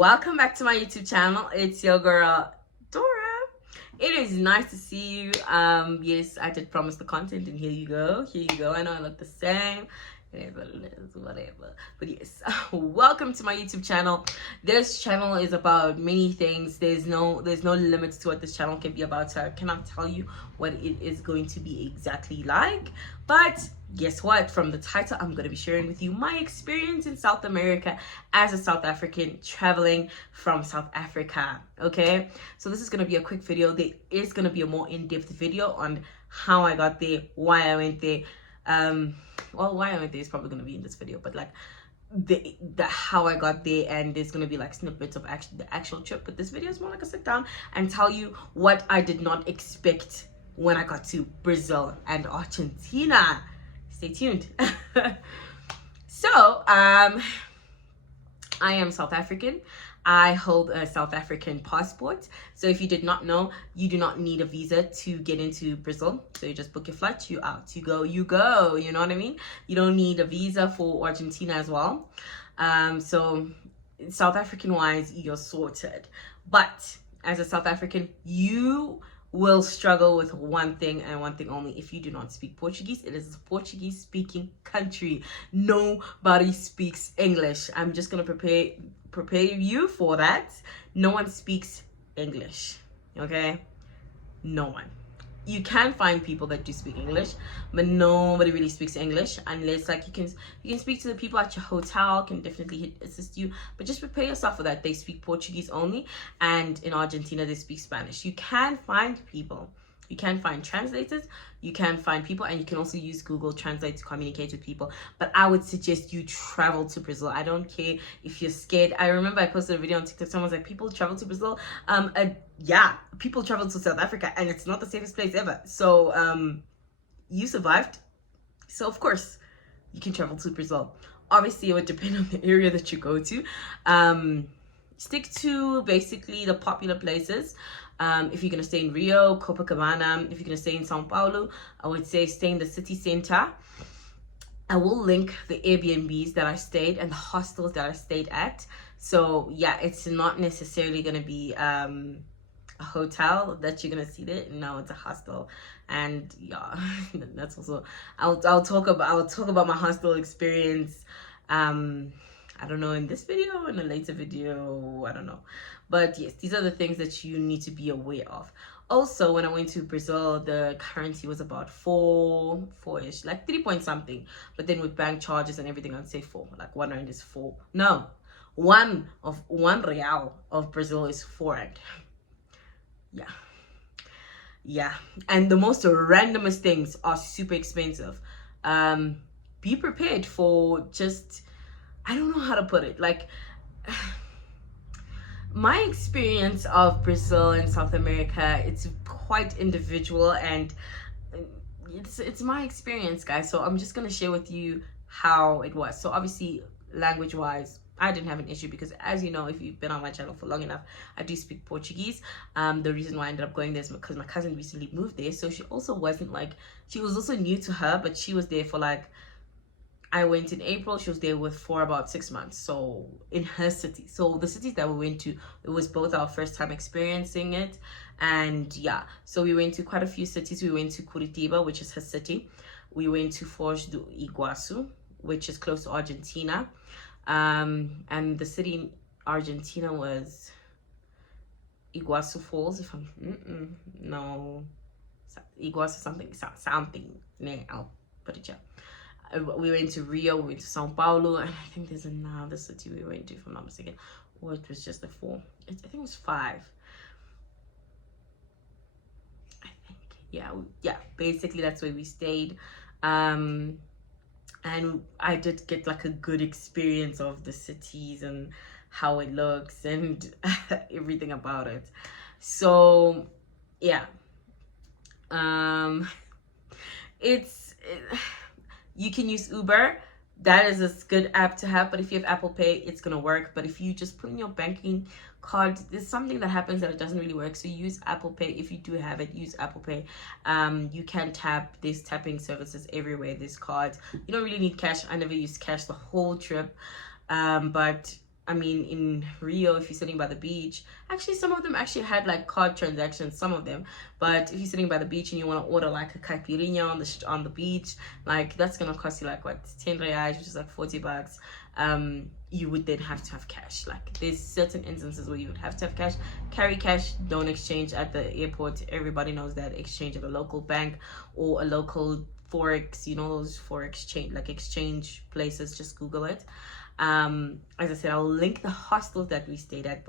Welcome back to my YouTube channel. It's your girl Dora. It is nice to see you. Yes, I did promise the content, and here you go. I know I look the same. It is what it is, whatever. But yes, welcome to my YouTube channel. This channel is about many things. There's no limits to what this channel can be about, so I cannot tell you what it is going to be exactly like. But guess what? From the title, I'm going to be sharing with you my experience in South America as a South African traveling from South Africa. Okay, so this is going to be a quick video. There is going to be a more in-depth video on how I got there, why I went there. Well, why I went there is probably going to be in this video, but like the how I got there, and there's going to be like snippets of the actual trip. But this video is more like a sit down and tell you what I did not expect when I got to Brazil and Argentina. Stay tuned. So I am South African. I hold a South African passport. So if you did not know, you do not need a visa to get into Brazil. So you just book your flight, you out, you go, you know what I mean? You don't need a visa for Argentina as well. So South African wise, you're sorted. But as a South African, you will struggle with one thing and one thing only. If you do not speak Portuguese, it is a Portuguese speaking country. Nobody speaks English. I'm just gonna prepare you for that. No one speaks English, okay? No one. You can find people that do speak English, but nobody really speaks English, unless like you can speak to the people at your hotel, can definitely assist you, but just prepare yourself for that. They speak Portuguese only, and in Argentina they speak Spanish. You can find people, you can find translators, you can find people, and you can also use Google Translate to communicate with people. But I would suggest you travel to Brazil. I don't care if you're scared. I remember I posted a video on TikTok. Someone was like, people travel to Brazil. Yeah, people travel to South Africa, and it's not the safest place ever. So you survived, so of course you can travel to Brazil. Obviously it would depend on the area that you go to. Stick to basically the popular places. If you're going to stay in Rio, Copacabana, if you're going to stay in Sao Paulo, I would say stay in the city center. I will link the Airbnbs that I stayed and the hostels that I stayed at. So yeah, it's not necessarily going to be a hotel that you're going to see there. No, it's a hostel. And yeah, that's also, I'll talk about my hostel experience. I don't know, in this video, in a later video, I don't know. But yes, these are the things that you need to be aware of. Also, when I went to Brazil, the currency was about four-ish, like 3 point something. But then with bank charges and everything, I'd say 4. Like 1 rand is 4. No, one real of Brazil is 4 rand. Yeah. And the most randomest things are super expensive. Be prepared for just, I don't know how to put it. Like, my experience of Brazil and South America, it's quite individual, and it's my experience, guys. So I'm just gonna share with you how it was. So obviously, language wise, I didn't have an issue because, as you know, if you've been on my channel for long enough, I do speak Portuguese. The reason why I ended up going there is because my cousin recently moved there, so she also wasn't like, she was also new to her, but she was there for like, I went in April, she was there for about 6 months, so in her city. So the cities that we went to, it was both our first time experiencing it, and yeah, so we went to quite a few cities. We went to Curitiba, which is her city. We went to Foz do Iguaçu, which is close to Argentina, and the city in Argentina was Iguaçu Falls, if I'm, no, Iguaçu something, nah, I'll put it here. We went to Rio, we went to Sao Paulo, and I think there's another city we went to, if I'm not mistaken, or it was just the 4. I think it was 5. I think, yeah. Basically, that's where we stayed, and I did get like a good experience of the cities and how it looks and everything about it. So yeah, you can use Uber. That is a good app to have, but if you have Apple Pay, it's gonna work. But if you just put in your banking card, there's something that happens that it doesn't really work. So use Apple Pay. If you do have it, use Apple Pay. You can tap. There's tapping services everywhere. There's cards. You don't really need cash. I never used cash the whole trip, but I mean, in Rio, if you're sitting by the beach, actually, some of them actually had like card transactions, some of them. But if you're sitting by the beach and you want to order like a caipirinha on the beach, like that's gonna cost you like what, 10 reais, which is like 40 bucks. You would then have to have cash. Like there's certain instances where you would have to have cash. Carry cash, don't exchange at the airport. Everybody knows that. Exchange at a local bank or a local forex, you know, those forex exchange places. Just Google it. As I said, I'll link the hostels that we stayed at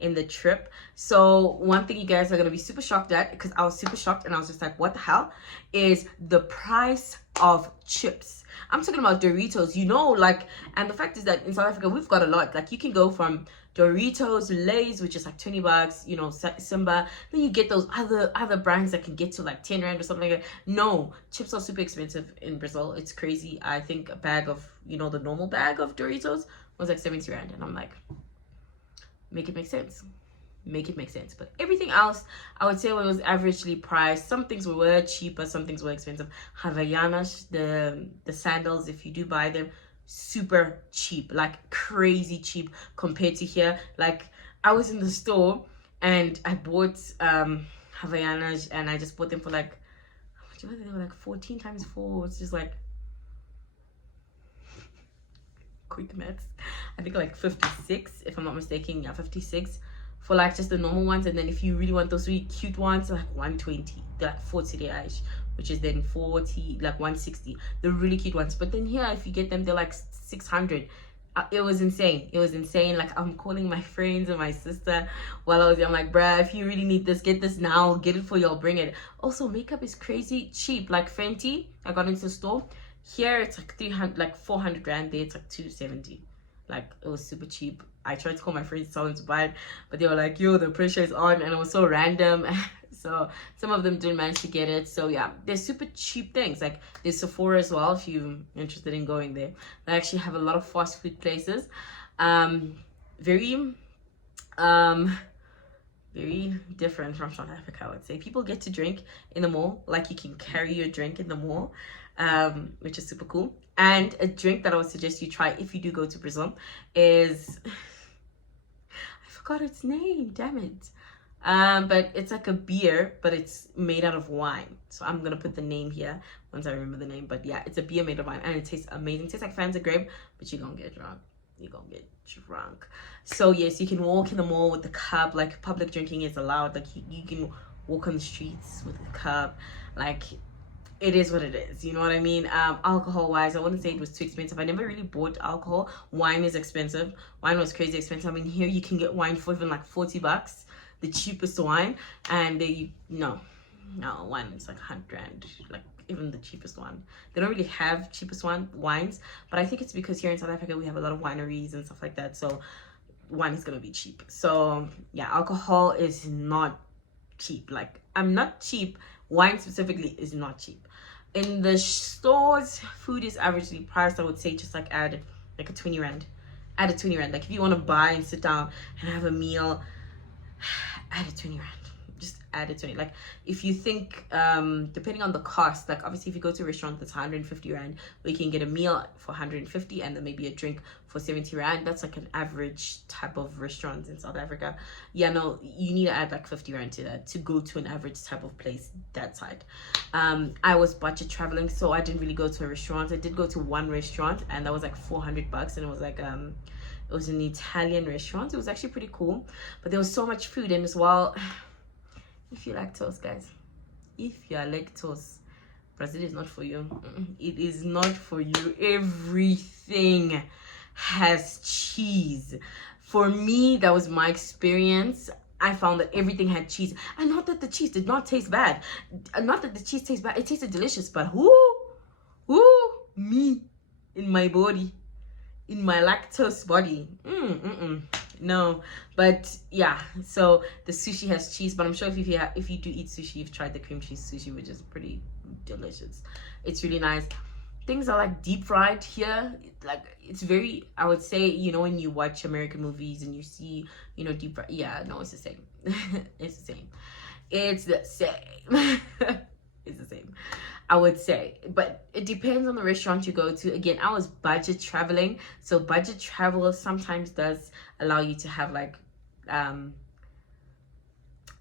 in the trip. So one thing you guys are gonna be super shocked at, because I was super shocked and I was just like, what the hell, is the price of chips. I'm talking about Doritos, you know, like, and the fact is that in South Africa we've got a lot. Like you can go from Doritos, Lay's, which is like 20 bucks, you know, Simba. Then you get those other brands that can get to like 10 rand or something like that. No, chips are super expensive in Brazil. It's crazy. I think a bag of, you know, the normal bag of Doritos was like 70 rand. And I'm like, make it make sense. Make it make sense. But everything else, I would say it was averagely priced. Some things were cheaper, some things were expensive. Havaianas, the sandals, if you do buy them, super cheap, like crazy cheap compared to here. Like I was in the store and I bought Havaianas, and I just bought them for like, how much were they? They were like 14 times 4. It's just like, quick maths, I think like 56 if I'm not mistaken. Yeah, 56 for like just the normal ones. And then if you really want those really cute ones, they're like 120. They're like 40 reais, which is then 40, like 160. The really cute ones. But then here, if you get them, they're like 600. It was insane. It was insane. Like I'm calling my friends and my sister while I was there. I'm like, bruh, if you really need this, get this now. Get it for y'all. Bring it. Also, makeup is crazy cheap. Like Fenty, I got into the store. Here it's like 300, like 400 rand. There it's like 270. Like it was super cheap. I tried to call my friends, tell them to buy it, but they were like, yo, the pressure is on, and it was so random. So some of them didn't manage to get it. So yeah, they're super cheap things. Like there's Sephora as well if you're interested in going there. They actually have a lot of fast food places. Very different from South Africa, I would say. People get to drink in the mall. Like you can carry your drink in the mall, which is super cool. And a drink that I would suggest you try if you do go to Brazil is, I forgot its name, damn it. But it's like a beer, but it's made out of wine. So I'm gonna put the name here once I remember the name. But yeah, it's a beer made of wine, and it tastes amazing. It tastes like Fanta grape, but you're gonna get drunk. You're gonna get drunk. So yes, you can walk in the mall with the cup. Like public drinking is allowed. Like you can walk on the streets with the cup. Like it is what it is, you know what I mean? Alcohol wise, I wouldn't say it was too expensive. I never really bought alcohol. Wine is expensive. Wine was crazy expensive. I mean, here you can get wine for even like 40 bucks, the cheapest wine. And no, wine is like 100 rand, like even the cheapest one. They don't really have cheapest wines, but I think it's because here in South Africa we have a lot of wineries and stuff like that, so wine is gonna be cheap. So yeah, alcohol is not cheap. Like I'm not cheap. Wine specifically is not cheap. In the stores, food is averagely priced. I would say just like add like a 20 rand. Add a 20 rand. Like if you want to buy and sit down and have a meal, add a 20 rand. Just add a 20. Like if you think, depending on the cost, like obviously if you go to a restaurant that's 150 rand, we can get a meal for 150 and then maybe a drink for 70 rand. That's like an average type of restaurant in South Africa. Yeah, no, you need to add like 50 rand to that to go to an average type of place that side. I was budget traveling, so I didn't really go to a restaurant. I did go to one restaurant, and that was like 400 bucks, and it was like it was an Italian restaurant. It was actually pretty cool, but there was so much food. And as well, if you like lactose, guys, if you are lactose, Brazil is not for you. It is not for you. Everything has cheese. For me, that was my experience. I found that everything had cheese. And not that the cheese did not taste bad. Not that the cheese tastes bad. It tasted delicious. But me, in my body, in my lactose body. No. But yeah, so the sushi has cheese. But I'm sure if you do eat sushi, you've tried the cream cheese sushi, which is pretty delicious. It's really nice. Things are like deep fried here. Like it's very, I would say, you know, when you watch American movies and you see, you know, deep fried. Yeah, no, it's the same. It's the same. It's the same. It's the same, I would say. But it depends on the restaurant you go to. Again, I was budget traveling, so budget travel sometimes does allow you to have like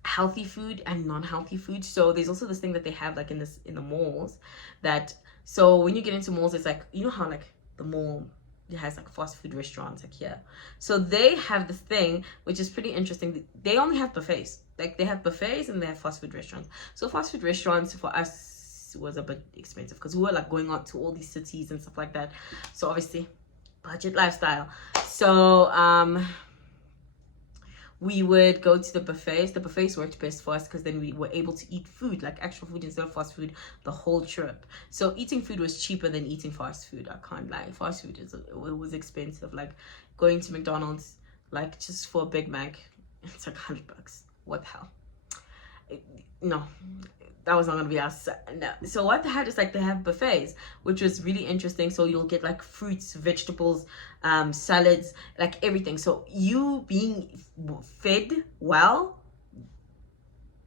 healthy food and non-healthy food. So there's also this thing that they have like in the malls, that so when you get into malls, it's like, you know how like the mall, it has like fast food restaurants like here. So they have this thing which is pretty interesting. They only have buffets. Like they have buffets and they have fast food restaurants. So fast food restaurants for us was a bit expensive because we were like going out to all these cities and stuff like that. So obviously budget lifestyle. So we would go to the buffets. The buffets worked best for us because then we were able to eat food, like actual food instead of fast food, the whole trip. So eating food was cheaper than eating fast food. I can't lie. Fast food it was expensive. Like going to McDonald's, like just for a Big Mac, it's like $100. What the hell? No, that was not gonna be us. No. So what they had is like they have buffets, which was really interesting. So you'll get like fruits, vegetables, salads, like everything. So you being fed well,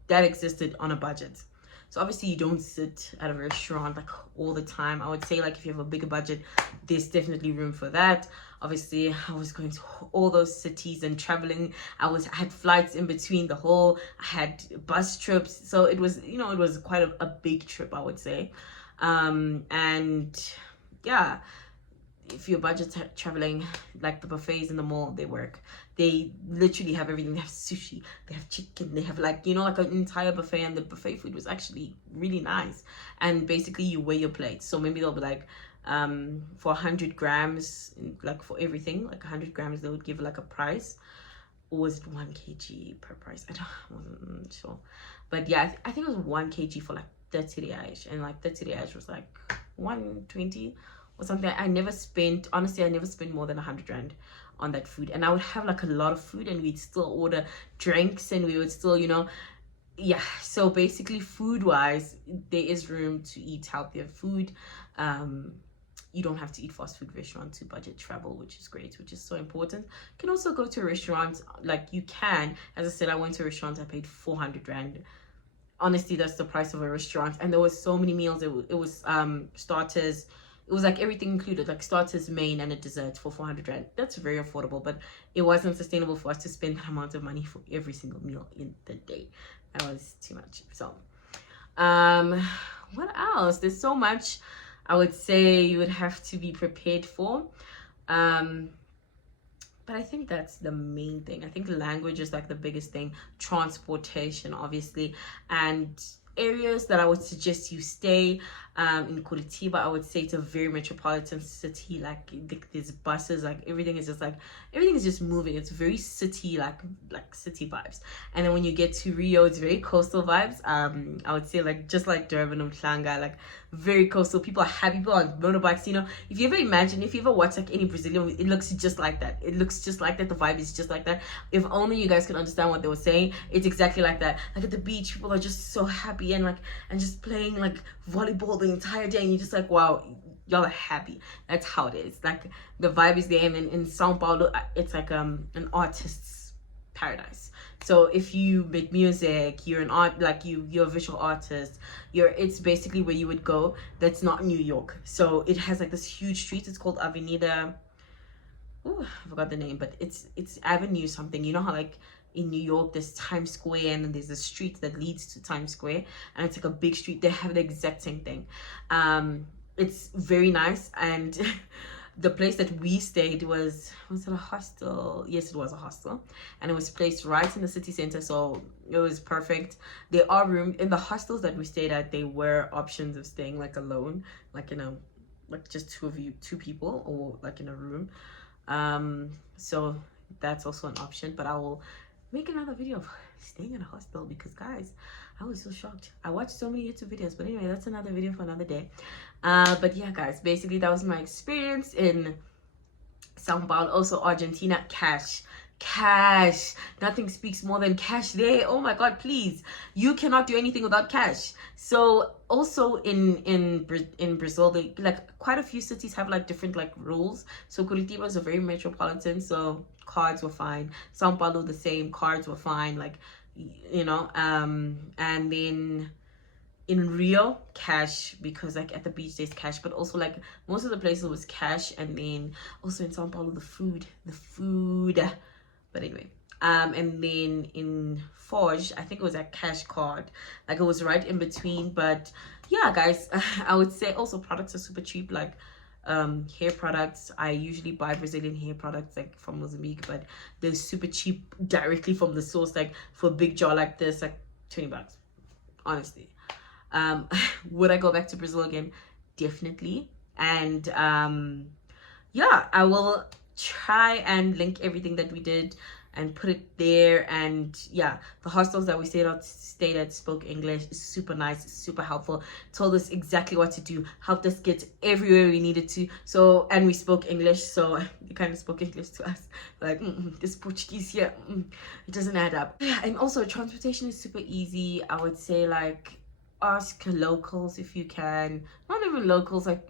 that existed on a budget. So obviously you don't sit at a restaurant like all the time. I would say like if you have a bigger budget, there's definitely room for that. Obviously I was going to all those cities and traveling. I had flights in between the whole, I had bus trips. So it was, you know, it was quite a big trip, I would say. And yeah, if you're budget traveling, like the buffets in the mall, they work. They literally have everything. They have sushi, they have chicken, they have like, you know, like an entire buffet. And the buffet food was actually really nice. And basically you weigh your plates. So maybe they'll be like, for 100 grams, like for everything, like 100 grams, they would give like a price. Or was it 1 kg per price? I wasn't sure. But yeah, I think it was 1 kg for like 30 reais. And like 30 reais was like 120 or something. I never spent, honestly, I never spent more than 100 rand on that food. And I would have like a lot of food and we'd still order drinks and we would still, you know, yeah. So basically food wise, there is room to eat healthier food. You don't have to eat fast food restaurant to budget travel, which is great, which is so important. You can also go to a restaurant, like you can, as I said, I went to a restaurant, I paid 400 rand. Honestly, that's the price of a restaurant. And there was so many meals. It was starters, it was like everything included, like starters, main, and a dessert for 400 rand. That's very affordable, but it wasn't sustainable for us to spend that amount of money for every single meal in the day. That was too much. So what else? There's so much I would say you would have to be prepared for. But I think that's the main thing. I think language is like the biggest thing. Transportation, obviously. And areas that I would suggest you stay in Curitiba, I would say it's a very metropolitan city. Like there's buses, like everything is just moving. It's very city, like city vibes. And then when you get to Rio, it's very coastal vibes. I would say like just like Durban and Mhlanga, like very coastal. People are happy, people on motorbikes. You know, if you ever watch like any Brazilian, it looks just like that. It looks just like that. The vibe is just like that. If only you guys could understand what they were saying. It's exactly like that. Like at the beach, people are just so happy and just playing like volleyball the entire day, and you're just like, wow, y'all are happy. That's how it is. Like the vibe is there. And in Sao Paulo, it's like an artist's paradise. So if you make music, you're an art, like you're a visual artist, it's basically where you would go. That's not New York. So it has like this huge street. It's called Avenida, oh, I forgot the name, but it's Avenue something. You know how like in New York there's Times Square and then there's a street that leads to Times Square, and it's like a big street. They have the exact same thing. It's very nice. And the place that we stayed was it a hostel? Yes, it was a hostel, and it was placed right in the city center, so it was perfect. There are rooms in the hostels that we stayed at. There were options of staying like alone, like in a just two people, or like in a room. So that's also an option, but I will make another video of staying in a hostel, because guys, I was so shocked. I watched so many YouTube videos, but anyway, that's another video for another day. But yeah, guys, basically that was my experience in Sao Paulo. Also Argentina, cash, nothing speaks more than cash there. Oh my god, please, you cannot do anything without cash. So also in Brazil, they like quite a few cities have like different like rules. So Curitiba is a very metropolitan, so cards were fine. Sao Paulo the same, cards were fine, like, you know. And then in real cash, because like at the beach there's cash, but also like most of the places was cash. And then also in Sao Paulo, the food, but anyway, and then in Forge, I think it was a cash card, like it was right in between. But yeah guys, I would say also products are super cheap, like hair products. I usually buy Brazilian hair products like from Mozambique, but they're super cheap directly from the source. Like for a big jar like this, like 20 bucks, honestly. Would I go back to Brazil again? Definitely. And yeah, I will try and link everything that we did and put it there. And yeah, the hostels that we stayed at spoke English, super nice, super helpful, told us exactly what to do, helped us get everywhere we needed to. So, and we spoke English, so they kind of spoke English to us, like this Portuguese here, it doesn't add up. Yeah, and also transportation is super easy. I would say like ask locals if you can, not even locals, like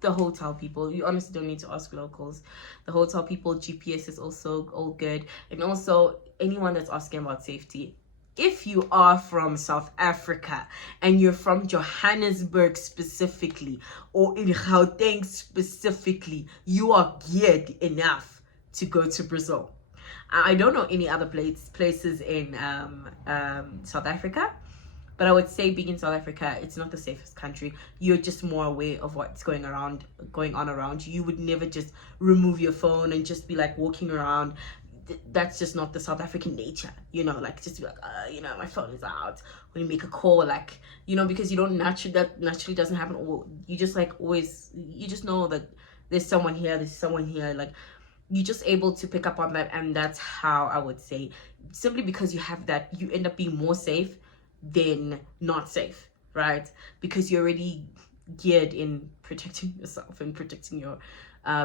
the hotel people. You honestly don't need to ask locals. The hotel people, GPS is also all good. And also anyone that's asking about safety, if you are from South Africa and you're from Johannesburg specifically, or in Gauteng specifically, you are geared enough to go to Brazil. I don't know any other places in South Africa, but I would say being in South Africa, it's not the safest country. You're just more aware of what's going on around you. You would never just remove your phone and just be like walking around. That's just not the South African nature, you know, like just be like, you know, my phone is out when you make a call, like, you know, because you don't naturally doesn't happen. Or you just like always, you just know that there's someone here, like you're just able to pick up on that. And that's how I would say, simply because you have that, you end up being more safe than not safe, right? Because you're already geared in protecting yourself and protecting your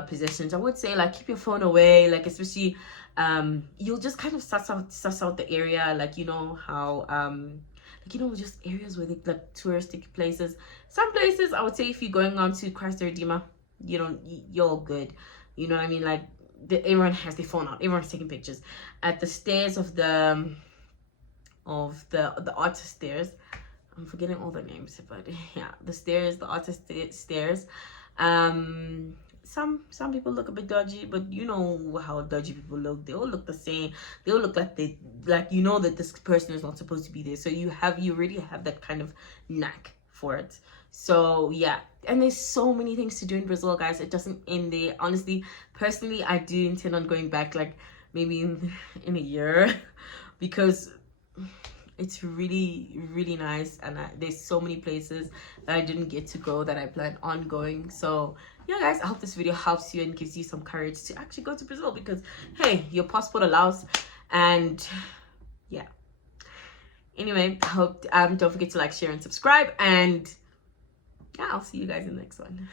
possessions. I would say like keep your phone away, like especially you'll just kind of suss out the area, like you know how like you know, just areas where they like touristic places. Some places I would say if you're going on to Christ the Redeemer, you know, you're all good, you know what I mean? Like everyone has their phone out, everyone's taking pictures at the stairs of the artist stairs. I'm forgetting all the names, but yeah, the artist stairs. Some people look a bit dodgy, but you know how dodgy people look. They all look the same. They all look like you know that this person is not supposed to be there. So you already have that kind of knack for it. So yeah, and there's so many things to do in Brazil, guys. It doesn't end there. Honestly, personally, I do intend on going back, like maybe in a year, because it's really nice. And there's so many places that I didn't get to go that I plan on going. So yeah guys, I hope this video helps you and gives you some courage to actually go to Brazil, because hey, your passport allows. And yeah, anyway, I hope don't forget to like, share, and subscribe. And yeah, I'll see you guys in the next one.